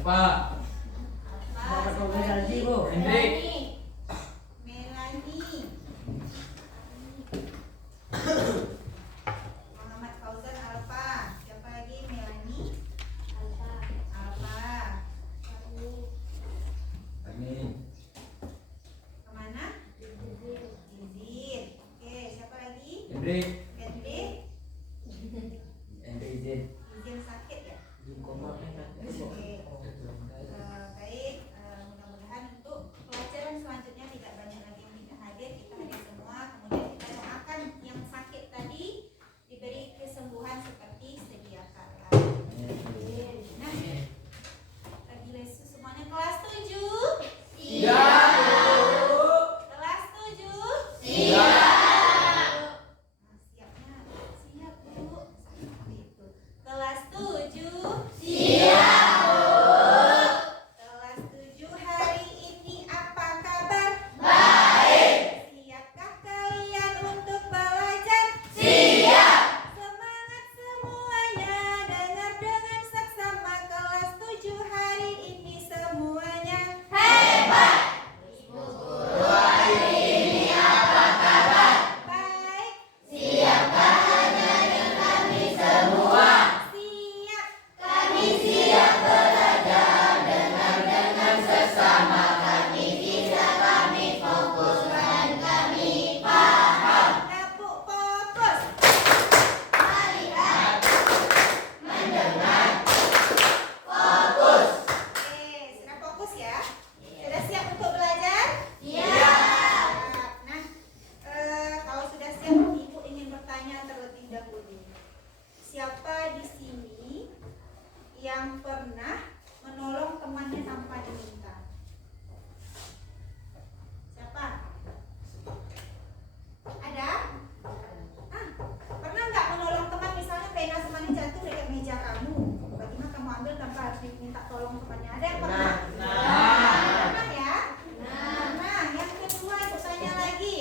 Siapa? Bapak kau ganti bu. Hendrik. Melani. Muhammad Fauzan Alfa. Siapa lagi? Melani. Alfa. Amin. Kemana? Izin. Oke, siapa lagi? Hendrik. Hendrik. Hendrik izin. Izin sakit ya? Oke. Baik, mudah-mudahan untuk pelajaran selanjutnya tidak banyak lagi yang tidak hadir, kita hadir semua. Kemudian kita doakan yang sakit tadi diberi kesembuhan seperti sedia kala. Nah, tadi lesu semuanya kelas 7. Iya. Kelas 7. Iya. Nah, siapnya siap Bu. Seperti itu. Kelas 7. Kelas 7 hari ini apa kabar? Baik. Siapkah kalian untuk belajar? Siap. Semangat semuanya, dengar dengan seksama. Kelas 7 hari ini semuanya hebat. Ibu guru hari ini apa kabar? Baik. Siapkah hanya dengan kami semua? Siap. Kami siap belajar, dengar dengan sesama. Kami bisa, kami fokus dan kami paham. Dapuk fokus. Melihat, mendengar, fokus. Oke, sudah fokus ya? Sudah siap untuk belajar? Siap. Nah, kalau sudah siap, Ibu ingin bertanya terlebih dahulu. Siapa di sini yang pernah menolong temannya tanpa diminta? Siapa? Ada? Pernah nggak menolong teman, misalnya pena temannya jatuh dekat meja kamu, bagaimana kamu ambil tanpa harus diminta tolong temannya? Ada yang pernah? Pernah ya? Nah, yang kedua Ibu tanya lagi,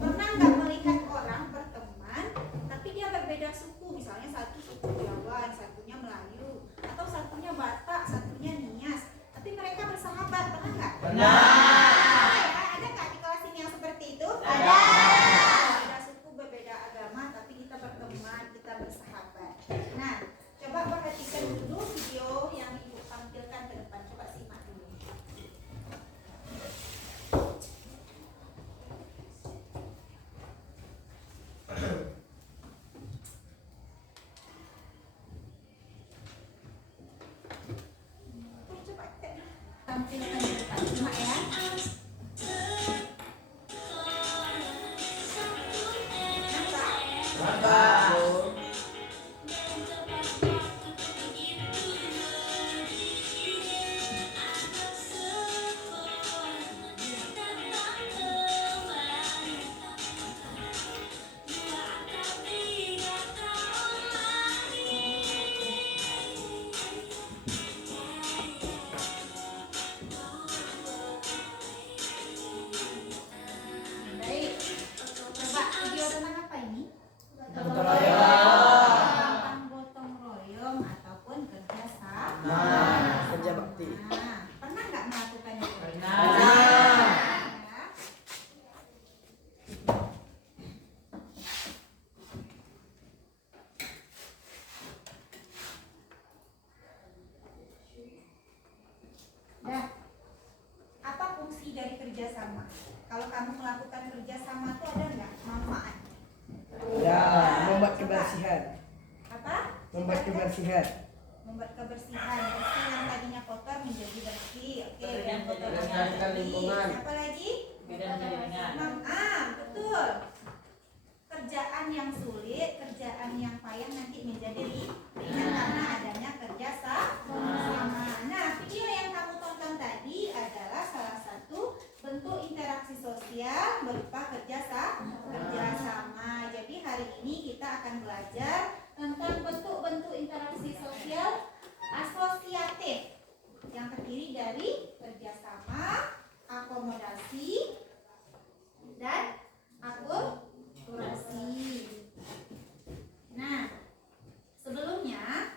pernah nggak melihat orang berteman tapi dia berbeda suku, misalnya satu suku Jawa, satunya Melayu, atau satunya Batak, satunya Nias, tapi mereka bersahabat, pernah nggak? Ada nggak di kelas ini yang seperti itu? Ada. Berbeda suku, berbeda agama, tapi kita berteman, kita bersahabat. Nah, coba perhatikan dulu video yang Ibu tampilkan ke depan. Coba simak dulu. Coba tampilkan ke depan. Simak ya. Nampak? Baik. Coba video tentang apa ini? Gotong royong. Tentang gotong royong ataupun kerja sama. Kerja bakti. Nah, pernah nggak melakukannya? Pernah. Ya. Dah. Apa fungsi dari kerjasama? Kalau kamu melakukan kerjasama itu ada nggak manfaat? Ya, membuat kebersihan. Apa? Membuat kebersihan. Membuat kebersihan. Bersih yang tadinya kotor menjadi bersih. Oke, Betul, yang kotor melestarikan menjadi lingkungan. apa lagi? Beda menjadi ringan. Betul. Kerjaan yang sulit, kerjaan yang payah nanti menjadi ringan karena adanya kerja sama. Nah, video yang kamu tonton tadi adalah salah satu bentuk interaksi sosial berupa kerjasama. Jadi hari ini kita akan belajar tentang bentuk-bentuk interaksi sosial asosiatif yang terdiri dari kerjasama, akomodasi, dan akulturasi. Nah, sebelumnya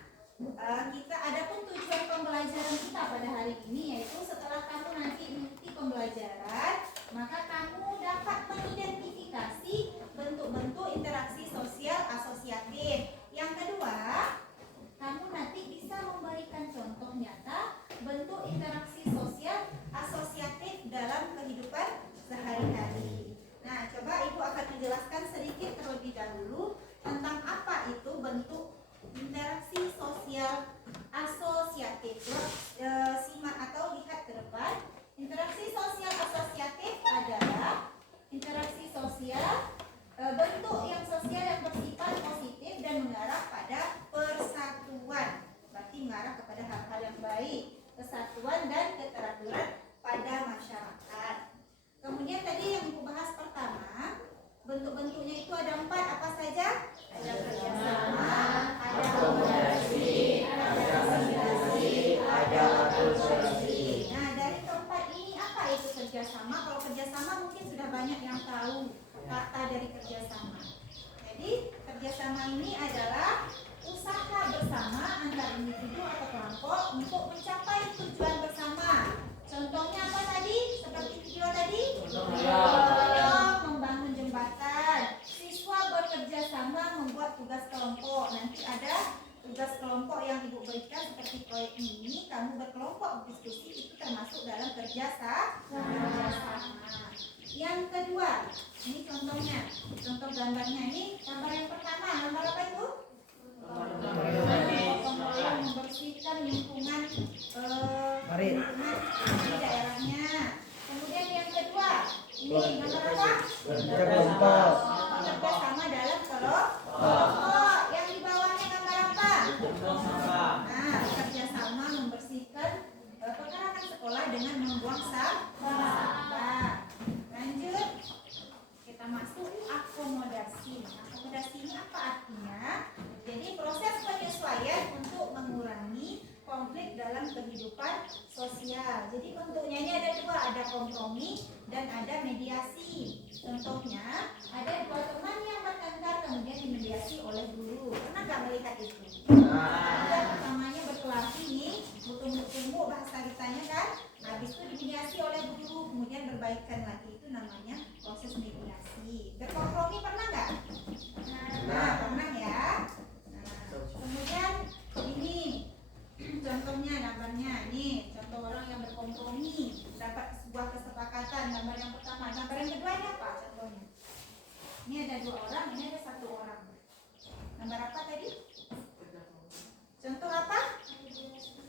kita ada pun tujuan pembelajaran kita pada ini adalah usaha bersama antar individu atau kelompok untuk mencapai tujuan bersama. Contohnya apa tadi? Seperti video tadi? Tolong membangun jembatan. Siswa bekerja sama membuat tugas kelompok. Nanti ada tugas kelompok yang ibu berikan seperti proyek ini. Kamu berkelompok berdiskusi, itu termasuk dalam kerja sama. Yang kedua, ini contohnya, contoh gambarnya ini. Gambar yang pertama, gambar apa itu? Pemulung membersihkan lingkungan di daerahnya. Kemudian yang kedua, ini gambar apa? Kelompok. Bekerja sama dalam kelompok. Yang di bawahnya gambar apa? Nah, bekerja sama membersihkan pekarangan sekolah dengan membuang sampah. Lanjut, kita masuk akomodasi. Akomodasi ini apa artinya? Jadi proses penyesuaian untuk mengurangi konflik dalam kehidupan sosial. Jadi bentuknya ini ada dua, ada kompromi dan ada mediasi. Contohnya, ada dua teman yang bertengkar kemudian dimediasi oleh guru. Pernah nggak melihat itu? Yang pertamanya berkelahi nih, tumbuk-tumbuk bahasa kitanya kan. Habis itu dimediasi oleh guru, kemudian berbaikan lagi. Itu namanya proses mediasi. Berkompromi pernah nggak? Nah, pernah ya. Kemudian ini contohnya, gambarnya nih, contoh orang yang berkompromi dapat sebuah kesepakatan. Gambar yang pertama, gambar yang kedua ini apa contohnya? Ini ada dua orang, ini ada satu orang. Gambar apa tadi? Contoh apa?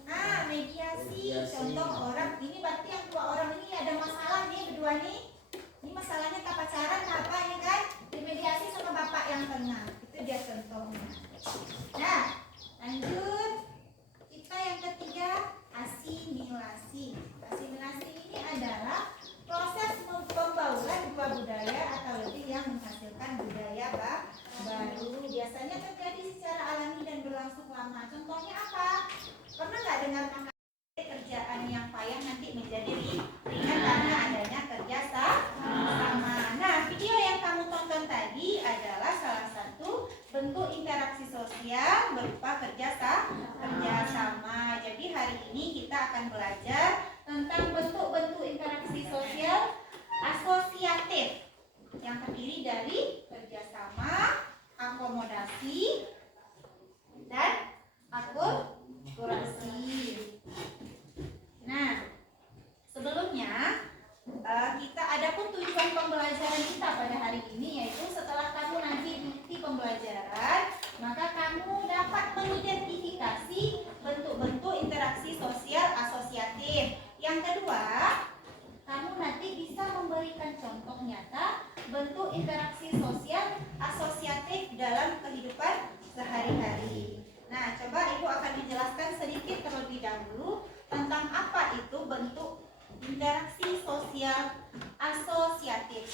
Ah, mediasi. Contoh orang ini berarti yang dua orang ini ada masalah nih berdua nih. Ini masalahnya tak pacaran apa ini kan? Dimediasi sama bapak yang tengah. Itu dia contohnya. Nah, lanjut. Kita yang ketiga, asimilasi. Asimilasi ini adalah proses pembauran dua budaya atau lebih yang menghasilkan budaya baru. Biasanya terjadi secara alami dan berlangsung lama. Contohnya apa? Pernah nggak dengar kerjaan yang payah nanti menjadi ringan karena adanya kerja sama? Nah, video yang kamu tonton tadi adalah salah satu bentuk interaksi sosial berupa kerja sama. Jadi hari ini kita akan belajar tentang bentuk-bentuk interaksi sosial asosiatif yang terdiri dari kerjasama, akomodasi, dan akulturasi. Nah, sebelumnya kita ada pun tujuan pembelajaran kita pada hari ini, yaitu setelah kamu nanti mengikuti pembelajaran, maka kamu dapat mengidentifikasi bentuk-bentuk interaksi sosial asosiatif. Yang kedua, kamu nanti bisa memberikan contoh nyata bentuk interaksi sosial asosiatif dalam kehidupan sehari-hari. Nah, coba Ibu akan menjelaskan sedikit terlebih dahulu tentang apa itu bentuk interaksi sosial asosiatif.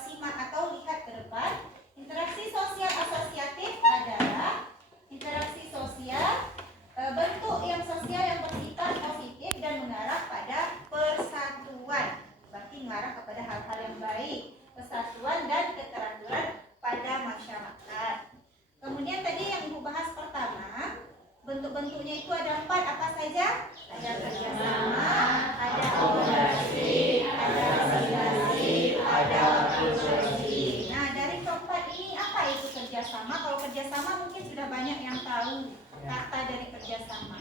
Simak atau lihat ke depan. Interaksi sosial asosiatif adalah interaksi sosial bentuk yang sosial yang bersifat positif dan mengarah pada persatuan. Berarti mengarah kepada hal-hal yang baik, persatuan dan keteraturan pada masyarakat. Kemudian tadi yang Ibu bahas pertama, bentuk-bentuknya itu ada 4, apa saja? Ada kerjasama, ada akomodasi, ada asimilasi, ada akulturasi. Nah, dari keempat ini apa itu kerjasama? Kalau kerjasama mungkin sudah banyak yang tahu kata dari kerjasama.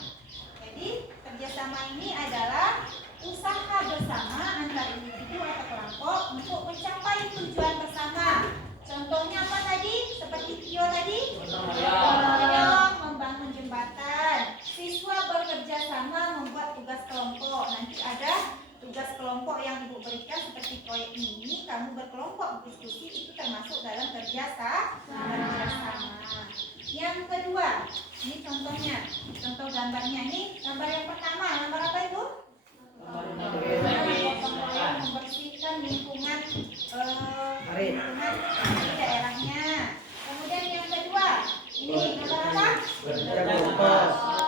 Jadi kerjasama ini adalah usaha bersama antar individu atau kelompok untuk mencapai tujuan bersama. Contohnya apa tadi? Seperti video tadi? Tolong membangun jembatan. Siswa bekerja sama membuat tugas kelompok. Nanti ada tugas kelompok yang Ibu berikan seperti proyek ini. Kamu berkelompok berdiskusi, itu termasuk dalam kerja sama. Yang kedua, ini contohnya, contoh gambarnya ini. Gambar yang pertama, gambar apa itu? Membersihkan lingkungan di daerahnya. Kemudian yang kedua, ini gambar apa?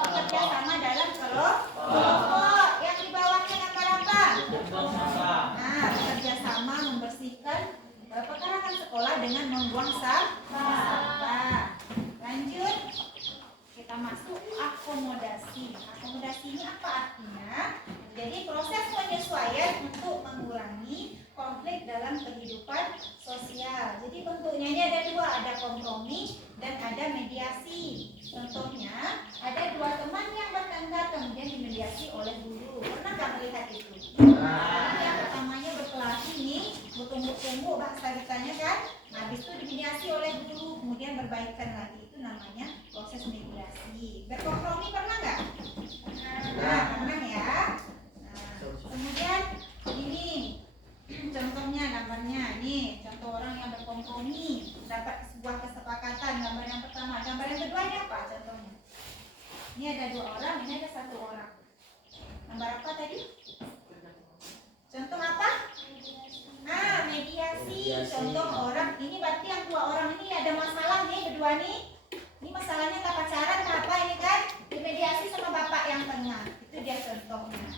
Kerja sama dalam kelompok. Yang di bawahnya gambar apa? Nah, kerja sama membersihkan pekarangan sekolah dengan membuang sampah. kita masuk akomodasi. Akomodasi ini apa artinya? Jadi proses penyesuaian untuk mengurangi konflik dalam kehidupan sosial. Jadi bentuknya ini ada dua, ada kompromi dan ada mediasi. Contohnya, ada dua teman yang bertengkar kemudian dimediasi oleh guru. Pernah nggak melihat itu? Yang pertamanya berkelahi nih, bertumbuk-tumbuk bahasa kitanya kan. Nah, habis itu dimediasi oleh guru, kemudian berbaikan lagi. Itu namanya proses mediasi. Berkompromi pernah nggak? Nah, pernah ya. Nah, kemudian ini contohnya, gambarnya nih, contoh orang yang berkompromi dapat sebuah kesepakatan. Gambar yang pertama, gambar yang kedua ini apa contohnya? Ini ada dua orang, ini ada satu orang. Gambar apa tadi? Contoh apa? Nah, mediasi. Contoh orang, ini berarti yang dua orang ini ada masalah nih berdua nih. Ini masalahnya tak pacaran apa ini kan? Dimediasi sama bapak yang tengah. Itu dia contohnya.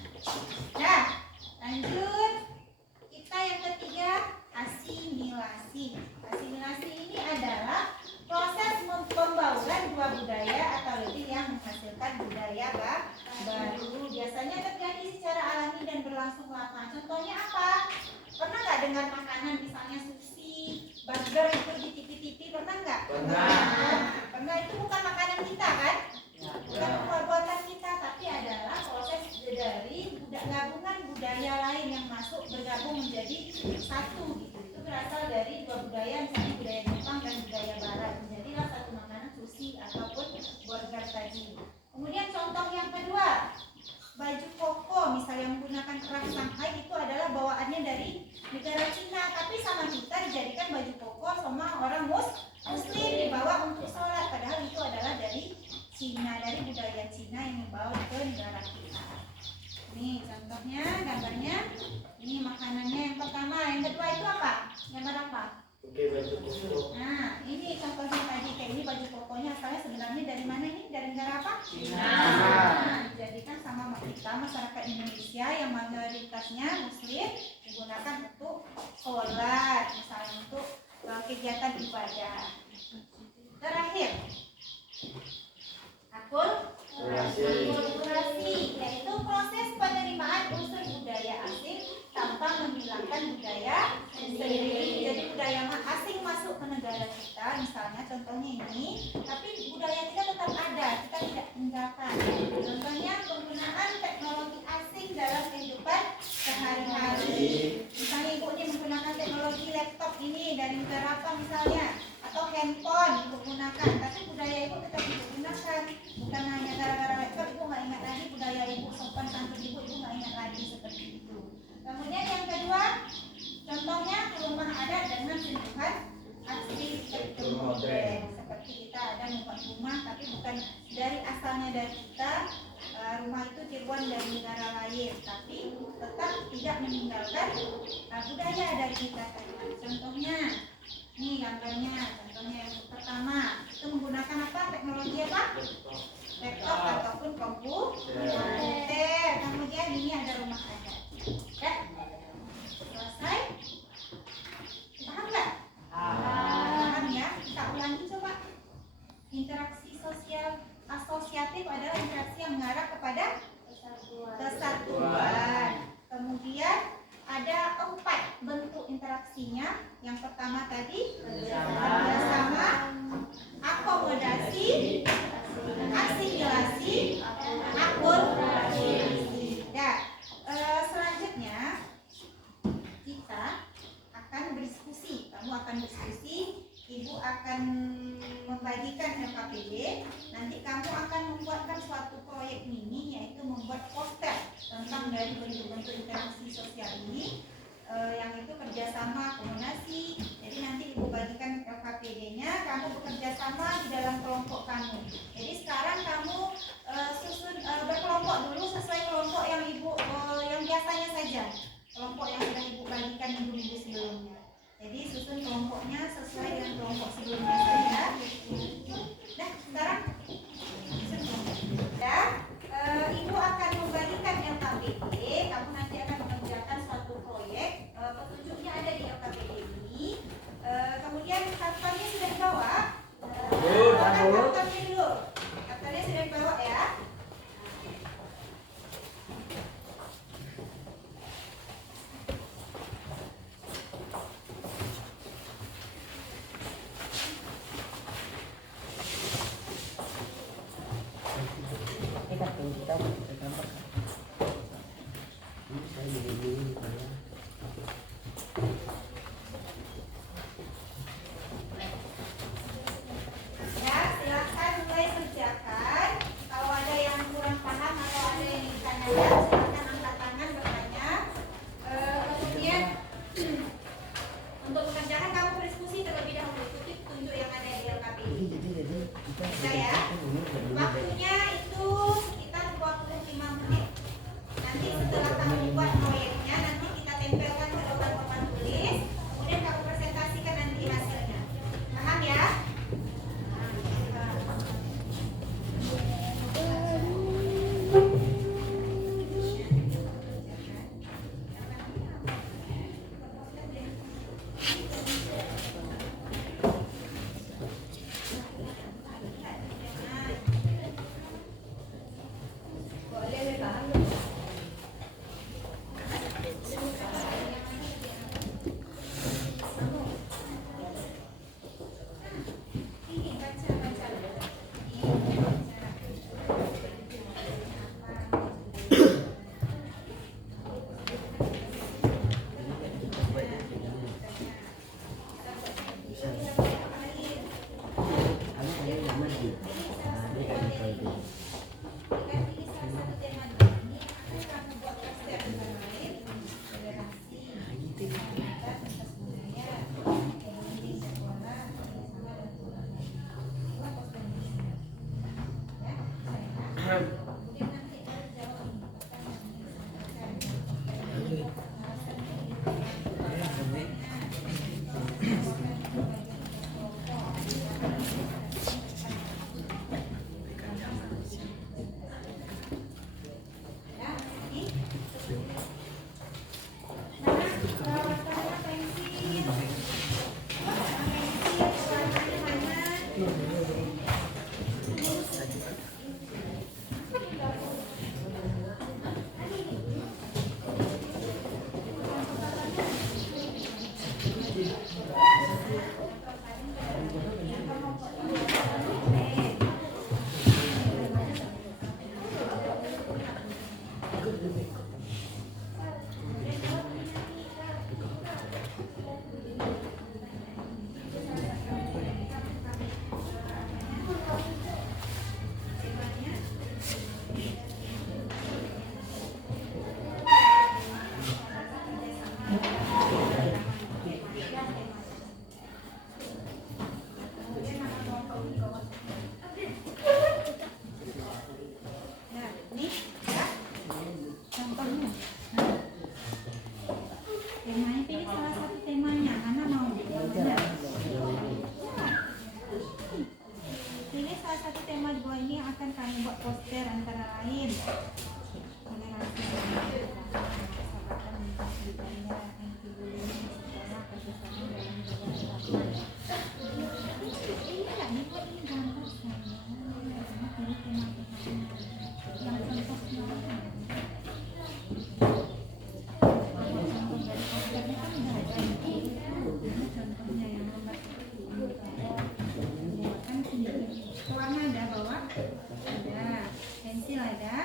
Nah, lanjut. Kita yang ketiga, asimilasi. Asimilasi ini adalah proses pembauran dua budaya atau lebih yang menghasilkan budaya baru. Biasanya terjadi secara alami dan berlangsung lama. Contohnya apa? Pernah nggak dengar makanan misalnya sushi, burger itu di TV-TV? Pernah nggak? Pernah. Pernah, itu bukan makanan kita kan? Bukan buatan kita, tapi adalah proses dari gabungan budaya lain yang masuk bergabung menjadi satu gitu. Itu berasal dari dua budaya, misalnya budaya Jepang dan budaya Barat. Menjadilah satu makanan sushi ataupun burger tadi. Kemudian contoh yang kedua, baju koko misalnya menggunakan kerak Shanghai itu adalah bawaannya dari negara Cina, tapi sama kita dijadikan baju koko sama orang Muslim dibawa untuk sholat, padahal itu adalah dari Cina, dari budaya Cina yang dibawa ke negara kita. Nih contohnya, gambarnya, ini makanannya yang pertama, yang kedua itu apa? Gambar apa? Nah, ini contohnya tadi, kayak ini baju kokonya asalnya sebenarnya dari mana nih? Dari negara apa? Cina. Nah, dijadikan sama kita masyarakat Indonesia yang mayoritasnya Muslim digunakan untuk sholat, misalnya untuk kegiatan ibadah. Terakhir, akulturasi, yaitu proses penerimaan unsur budaya asing tanpa menghilangkan budaya sendiri. Jadi budaya asing masuk ke negara kita, misalnya contohnya ini, tapi budaya kita tetap ada, kita tidak tinggalkan. Contohnya penggunaan teknologi asing dalam kehidupan sehari-hari. Misalnya ibu ini menggunakan teknologi laptop ini dari negara apa misalnya, atau handphone ibu gunakan, tapi budaya ibu tetap ibu gunakan. Bukan hanya gara-gara laptop ibu nggak ingat lagi budaya ibu, sopan santun ibu nggak ingat lagi seperti itu. Kemudian yang kedua, contohnya rumah adat dengan sentuhan arsitektur modern. Seperti kita ada membuat rumah, tapi bukan dari asalnya dari kita. Rumah itu tiruan dari negara lain, tapi tetap tidak meninggalkan budaya dari kita. Contohnya, ini gambarnya. Contohnya yang pertama, itu menggunakan apa? Teknologi apa? Laptop ataupun komputer. Kemudian ini ada rumah adat. Ya, selesai. Paham nggak? Paham ya? Kita ulangi coba. Interaksi sosial asosiatif adalah interaksi yang mengarah kepada kesatuan. Kemudian ada 4 bentuk interaksinya. Yang pertama tadi kerjasama, akomodasi, asimilasi, akulturasi. Ya, selanjutnya kita akan berdiskusi. Kamu akan berdiskusi, ibu akan membagikan LKPD. Nanti kamu akan membuatkan suatu proyek mini, yaitu membuat poster tentang dari bentuk-bentuk interaksi sosial ini, yang itu kerjasama, akomodasi. Jadi nanti ibu bagikan LKPD-nya, kamu bekerja sama di dalam kelompok kamu. Jadi sekarang kamu susun berkelompok dulu sesuai kelompok yang ibu yang biasanya saja, kelompok yang sudah ibu bagikan minggu-minggu sebelumnya. Jadi susun kelompoknya sesuai dengan kelompok sebelumnya saja. Nah, sekarang ya, ibu akan membagikan LKPD. Kamu nanti akan mengerjakan suatu proyek. Petunjuknya ada di LKPD ini. Kemudian kartunya sudah dibawa. Daftarnya dulu. Daftarnya Nah, ini ya contohnya. Nah, temanya pilih salah satu temanya. Mana mau? Ya. Pilih salah satu tema di bawah ini yang akan kami buat poster antara lain. Toleransi persahabatan lintas budaya, anti-bullying, sekolah, kerjasama dalam menjaga keamanan. Ini nggak dibuat ini gambar saya. Karena pilih tema yang contohnya. Contoh dari posternya kan udah ada ini. Ini contohnya yang nomor buatan sendiri. Warna ada bawah, ada pensil ada.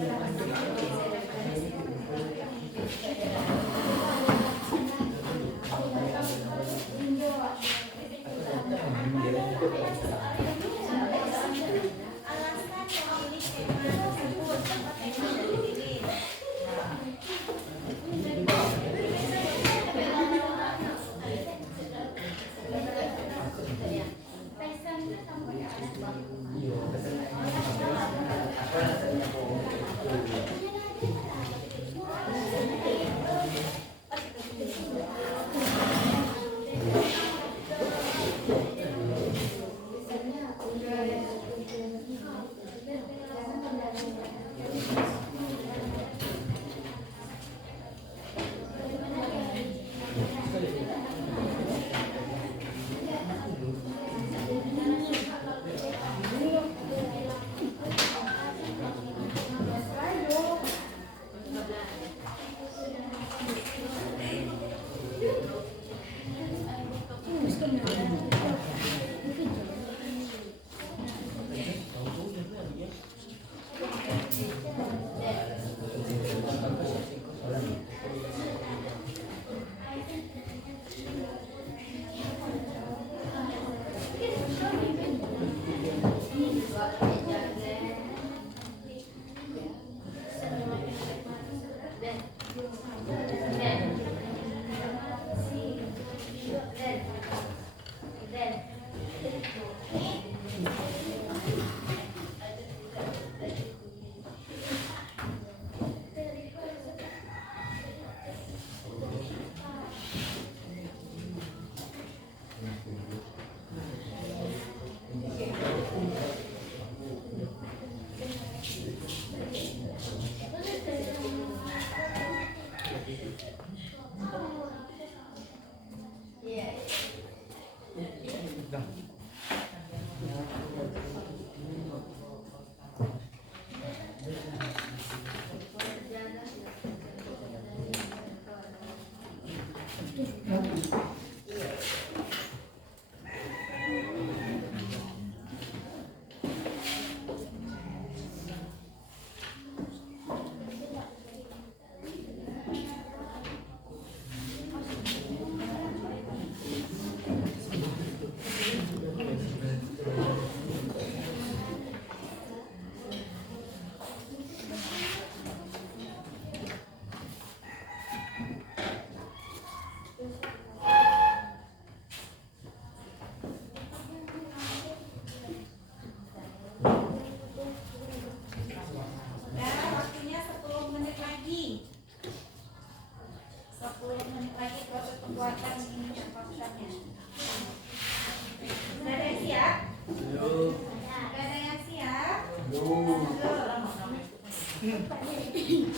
Alasan memilih tema tersebut, apa tema yang dipilih?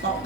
Stop.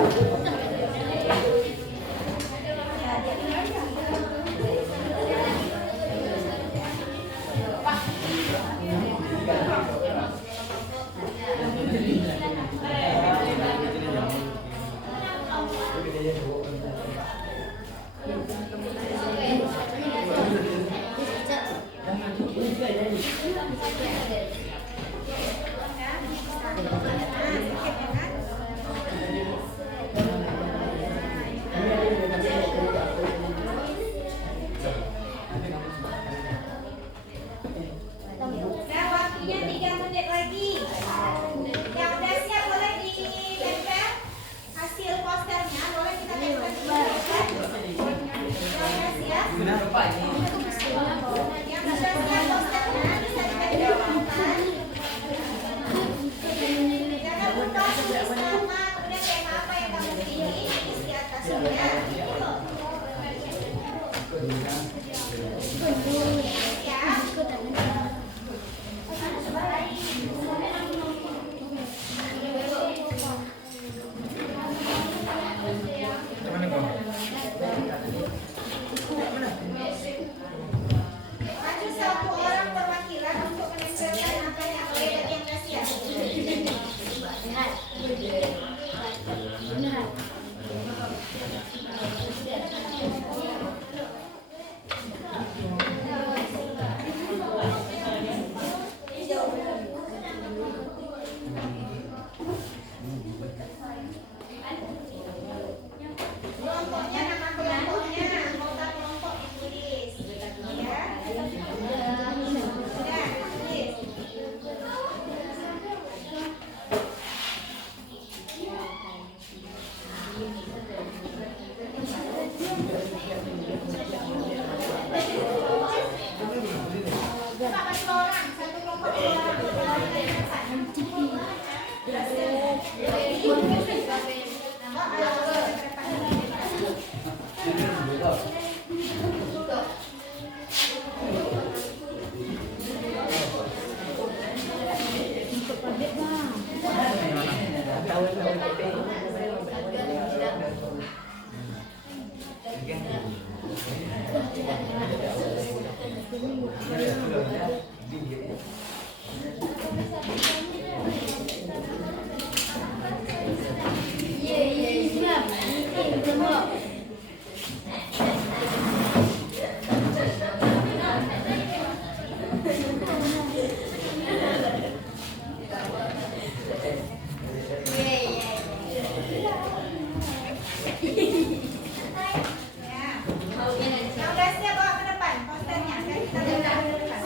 Nah, waktunya 3 menit lagi. Yang udah siap boleh ditempel hasil posternya, boleh kita tempel dulu ya kan? Yang udah siap? Yang udah siap posternya bisa ditempelkan. Jangan lupa tulis nama, kemudian tema apa yang kamu pilih, tulis di atasnya. Maju satu orang perwakilan untuk menempelkan apa yang boleh dan yang nggak siap. Kelompoknya, nama kelompoknya, anggota kelompok ditulis. Ya. Sudah, tulis. Sama 2 orang, satu kelompok 2 orang. Yang udah siap bawa ke depan posternya, kan kita lihat ke depan.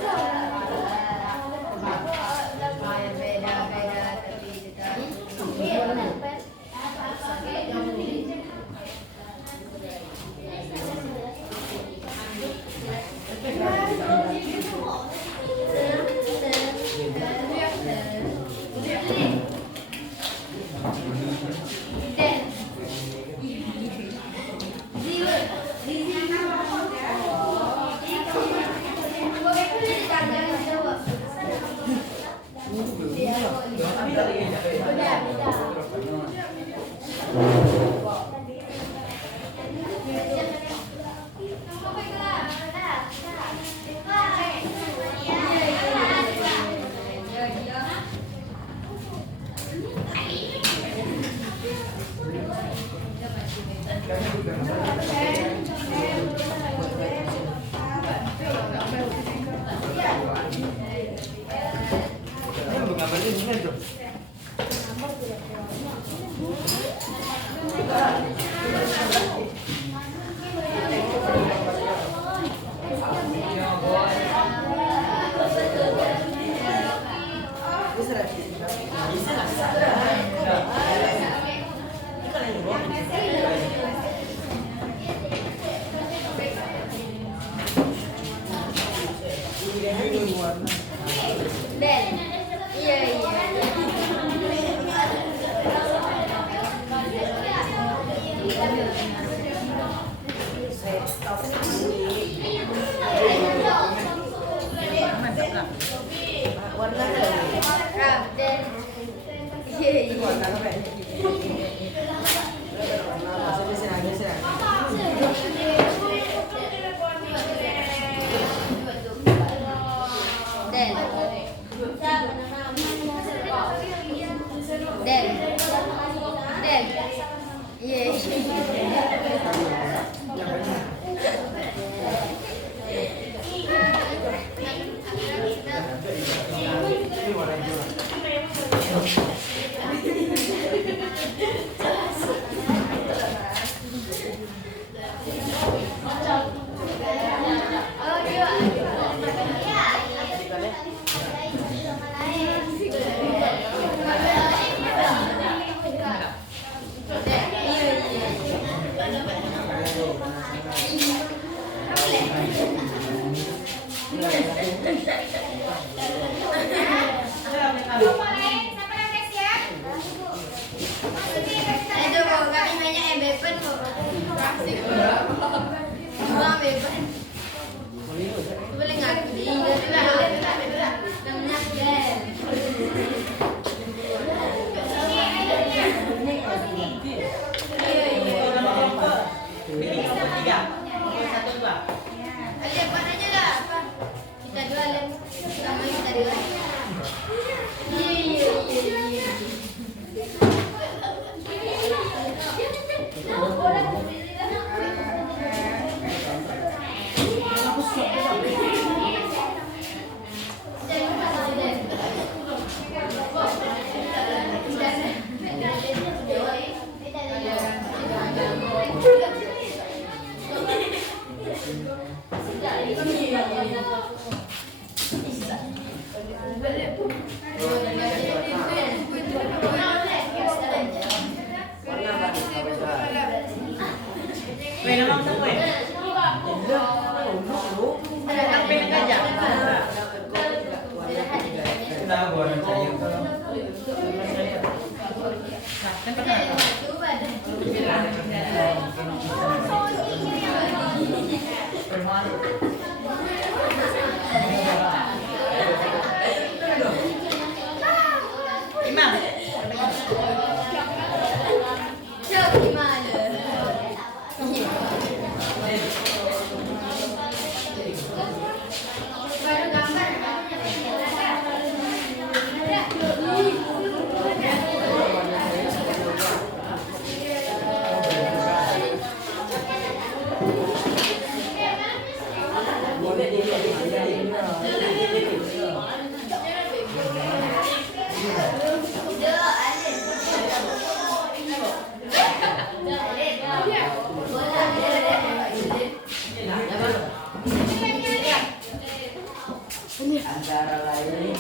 Antara lain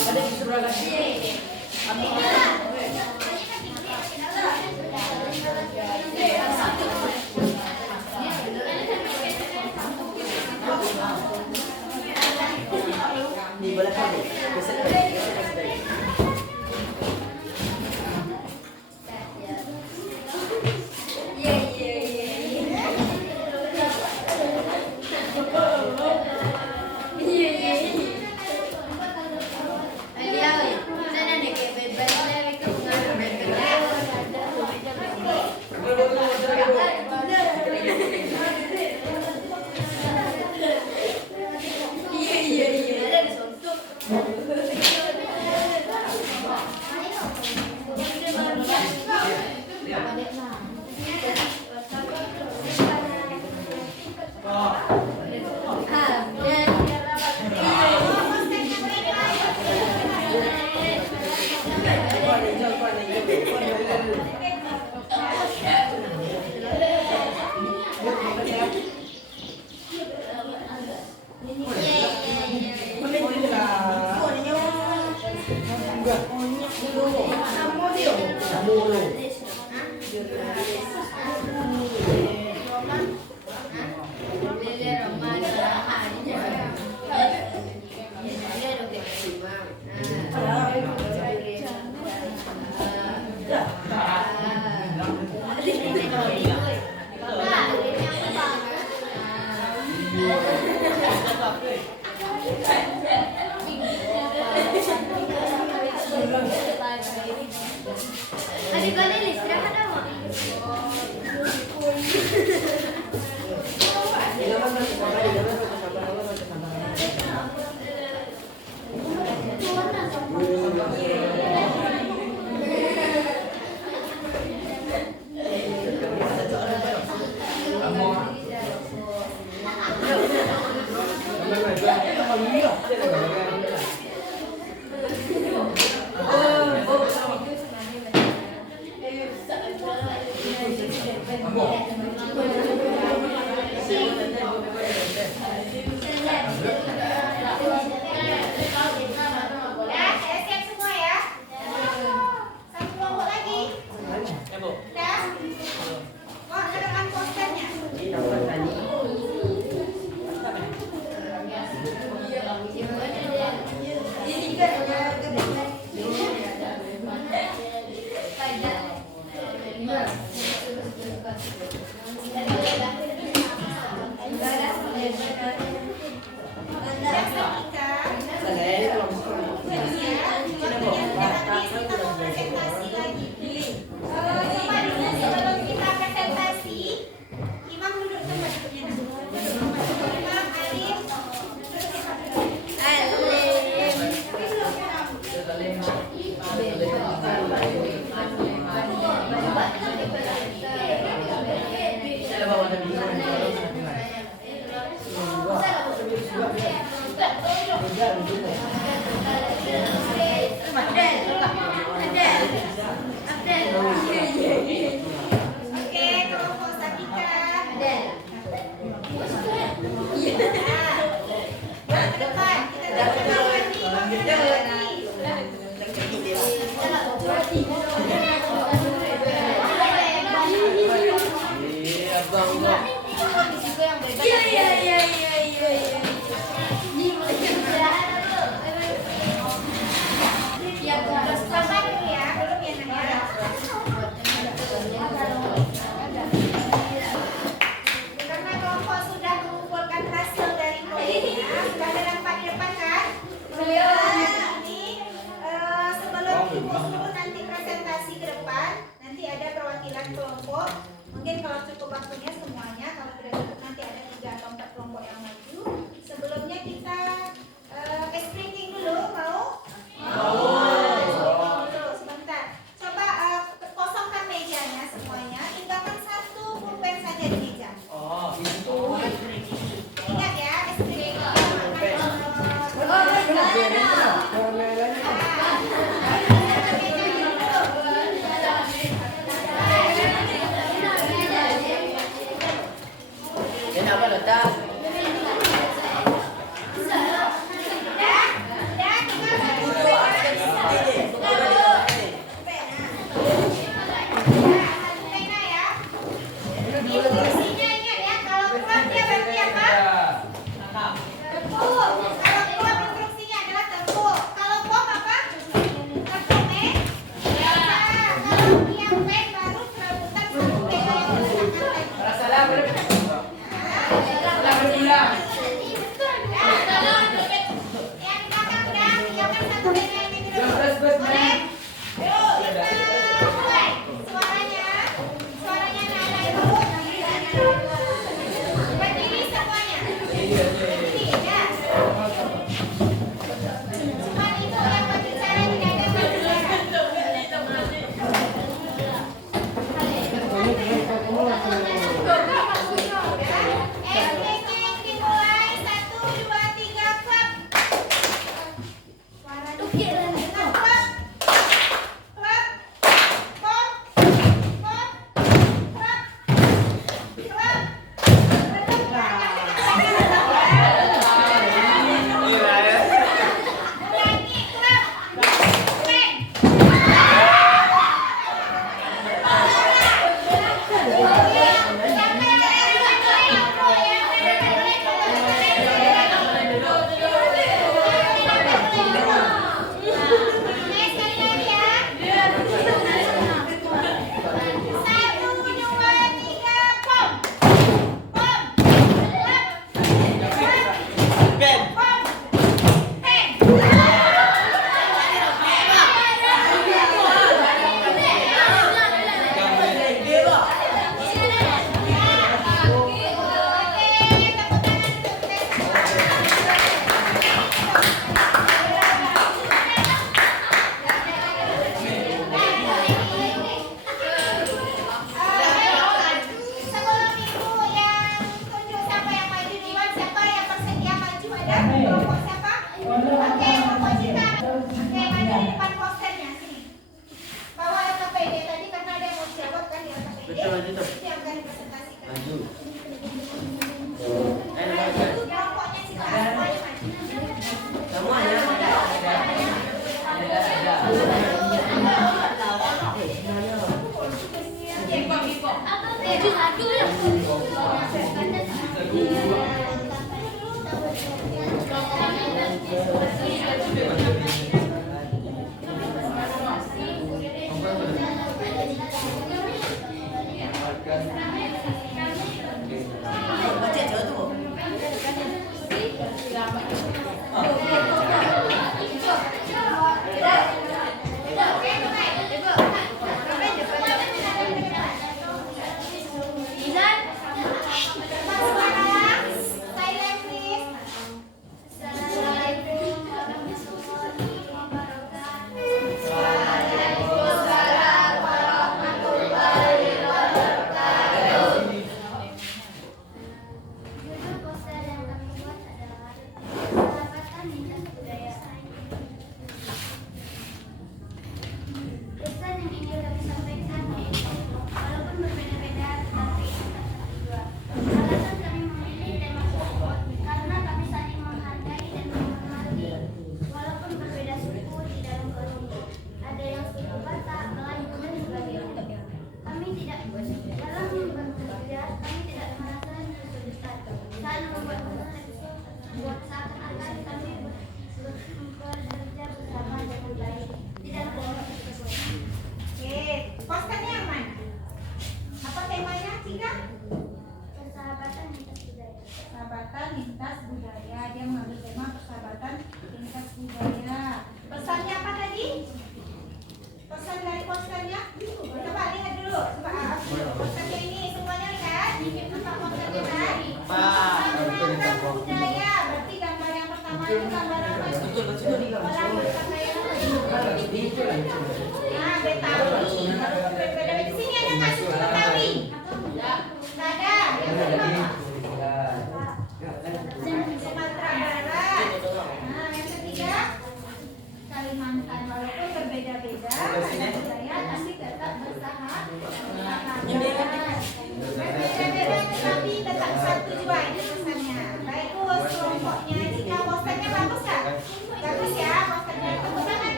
Ada di sebelah lagi. Di bola kali. Besar kali. Adik-adik istirahat apa? Jangan Ya, saya siap semua ya. Satu kelompok lagi. Udah? Wah, ada depan posternya. Oke, kelompok Satika. Nah, ke depan kita sabar dulu ya, belum ya Nak ya. Karena kelompok sudah mengumpulkan hasil dari proyeknya, sudah ada nampak di depan kan? Ini sebelum ibu suruh nanti presentasi ke depan, nanti ada perwakilan kelompok. Mungkin kalau cukup waktunya semuanya, kalau tidak cukup nanti ada 3 atau 4 kelompok yang maju. Sebelumnya kita speaking dulu, mau? Sebentar. Coba kosongkan mejanya semuanya, tinggalkan 1 pulpen saja di meja. Ingat ya, speaking. kelompok siapa? Oke, kelompok kita. Oke, maju di depan posternya sini. Bawa LKPD tadi karena ada yang mau jawab kan di LKPD. Betul, betul. Itu yang akan dipresentasikan. Maju. Maju kelompoknya kita semuanya maju. Semuanya.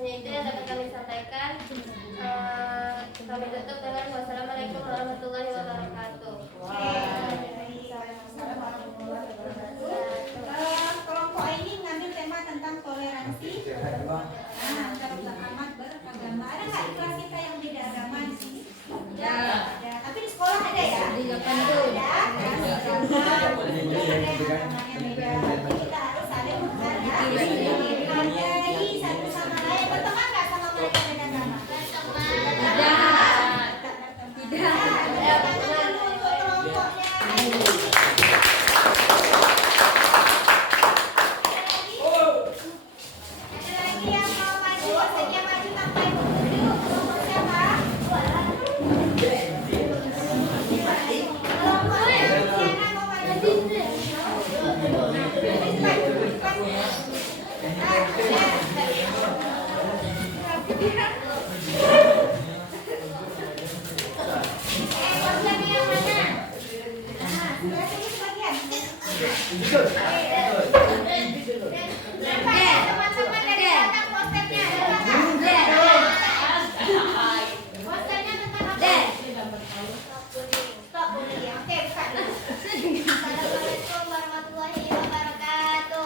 Hanya itu yang dapat kami sampaikan. Kami tutup dengan wassalamualaikum warahmatullahi wabarakatuh. Kelompok ini mengambil tema tentang toleransi antar umat beragama. Ada nggak di kelas kita yang beda agama di sini? Ya. Ada. Tapi di sekolah ada ya? Ada. Kita harus saling menghargai.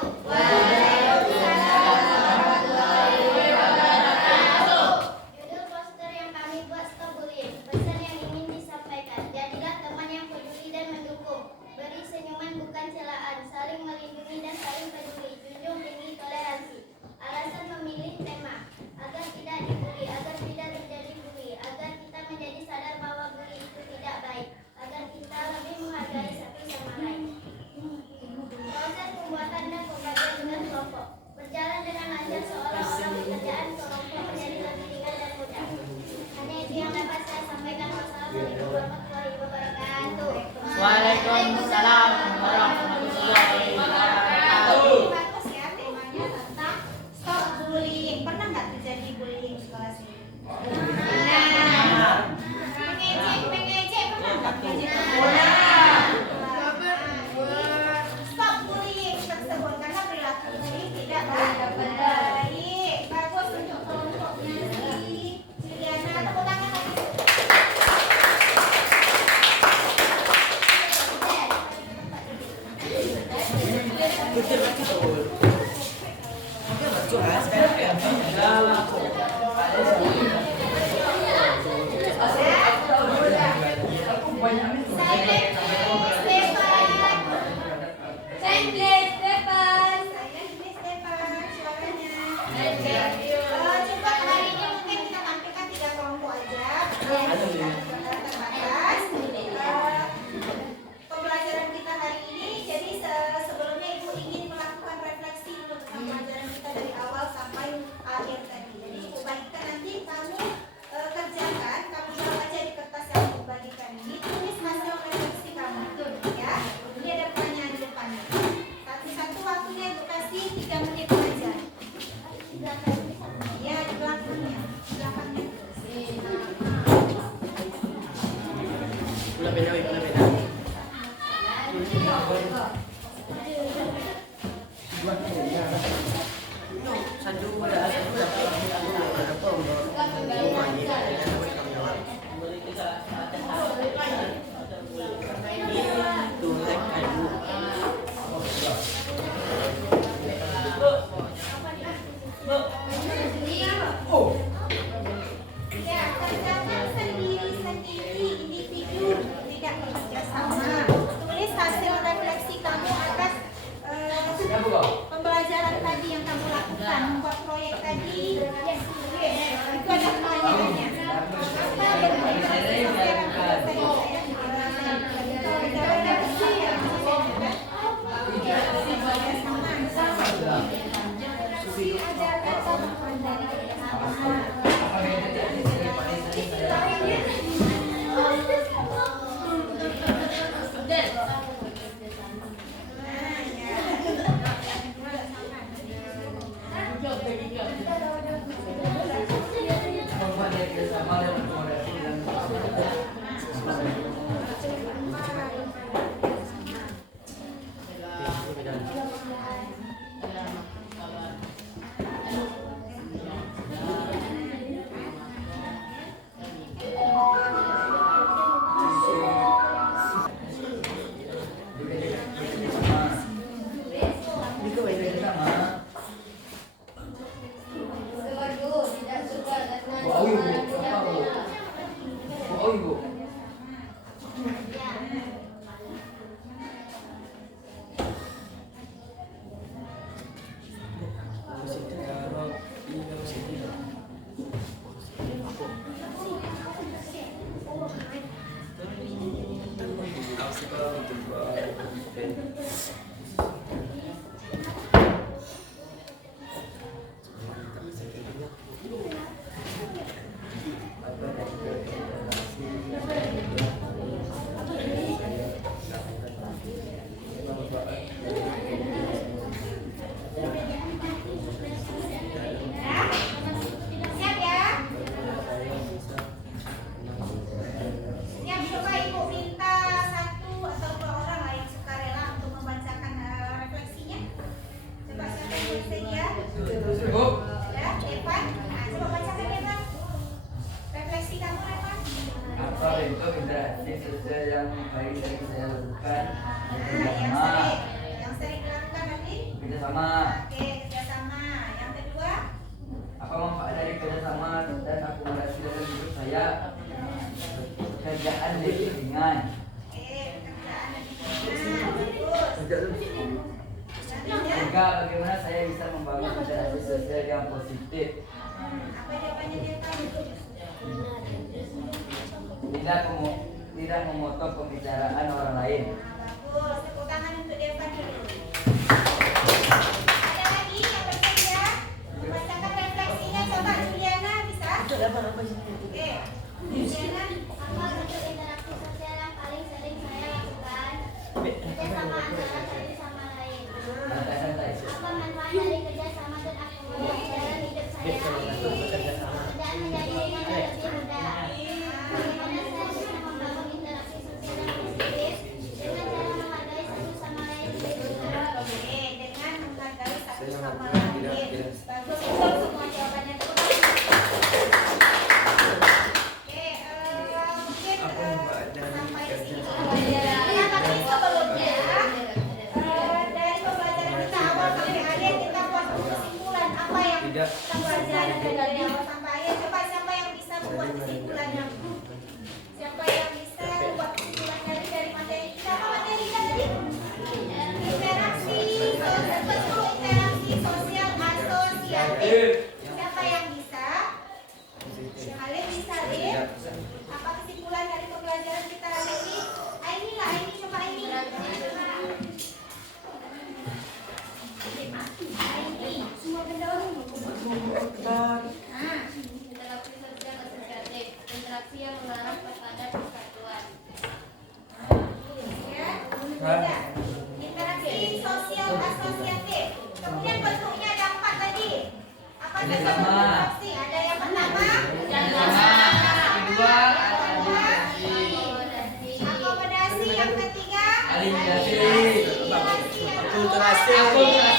Judul poster yang kami buat Stop Bullying. Pesan yang ingin disampaikan. Jadilah teman yang peduli dan mendukung. Beri senyuman bukan celaan. Saling melindungi dan saling peduli. Junjung tinggi toleransi. Alasan memilih tema agar tidak dibully, agar tidak menjadi bully, agar kita menjadi sadar bahwa bully itu tidak baik, agar kita lebih menghargai satu sama lain. Proses pembuatan dan pembagian tugas kelompok berjalan dengan lancar seolah-olah pekerjaan kelompok menjadi lebih ringan dan mudah. Hanya itu yang dapat saya sampaikan. Wassalamualaikum warahmatullahi wabarakatuh. Waalaikumsalam warahmatullahi wabarakatuh. Bagus ya temanya tentang stop bullying. Pernah nggak terjadi bullying di sekolah sini? Pernah. Mengejek pernah nggak mengejek? Stop bullying tersebut karena perilaku bullying tidak baik. Bagus untuk kelompoknya si Juliana. Tepuk tangan lagi. Coba hari ini mungkin kita tampilkan 3 kelompok aja. Terbatas. Pembelajaran kita hari ini, jadi sebelumnya Ibu ingin melakukan refleksi dulu tentang pelajaran kita dari awal sampai akhir tadi. Jadi Ibu bagikan nanti kamu kerjakan, kamu jawab aja di kertas yang Ibu bagikan ini. Tulis hasil refleksi kamu, ya. Ini ada pertanyaan di depannya. Satu-satu waktunya Ibu kasih 3 menit aja. Ya, di belakangnya. Belakangnya. Pula beda, pula beda. Sandu pada Ya, kerjakan sendiri-sendiri, individu, tidak bekerja sama. Tulis hasil refleksi kamu atas pembelajaran tadi yang kamu lakukan, membuat proyek tadi. Itu ada pertanyaannya. Apa yang kerjasama. Oke, kerjasama. Yang kedua, Apa manfaat dari kerjasama dan akomodasi dalam hidup saya? Pekerjaan lebih ringan. oke, pekerjaan dan bagus. Selanjutnya, Juga bagaimana saya bisa membangun interaksi sosial yang positif. apa jawabannya dia tadi? Tidak memotong pembicaraan orang lain. Nah, bagus. Tepuk tangan untuk Deva dulu. Ada lagi yang bekerja? Bacakan refleksinya. Coba Juliana bisa? Itu dapat apa sih? Oke. Juliana, Apa bentuk interaksi sosial yang paling sering saya lakukan? Kerjasama antara satu sama lain. Santai-santai. Apa manfaat dari kerjasama dan akomodasi dalam hidup saya? Kerjaan menjadi ringan dan lebih mudah. Bagaimana saya bisa membangun interaksi sosial yang positif dengan cara menghargai satu sama lain lebih mudah? oke, dengan menghargai satu sama lain. Bagus, betul semua jawabannya. Tepuk tangan. Oke, mungkin sampai sini. Nah, tapi sebelumnya dari pembelajaran kita awal sampai akhir kita buat kesimpulan apa yang kita pelajari dari awal sampai akhir. Coba siapa yang bisa membuat kesimpulannya? Siapa yang bisa membuat kesimpulan dari materi kita? Apa materi kita tadi? Interaksi sosial, betul, interaksi sosial asosiatif. Siapa yang bisa? Kalian bisa, Rin? Apa kesimpulan dari pembelajaran kita hari ini? Aini lah, Aini coba Aini. Aini, semua benda orang. Interaksi sosial asosiatif, interaksi yang mengarah kepada persatuan. Ya, beda. Interaksi sosial asosiatif. Kemudian bentuknya ada 4 tadi. Apa saja bentuk interaksi? Ada yang pertama, Kedua, akomodasi. Yang ketiga, Alienasi. alienasi. Yang kedua, Akulturasi.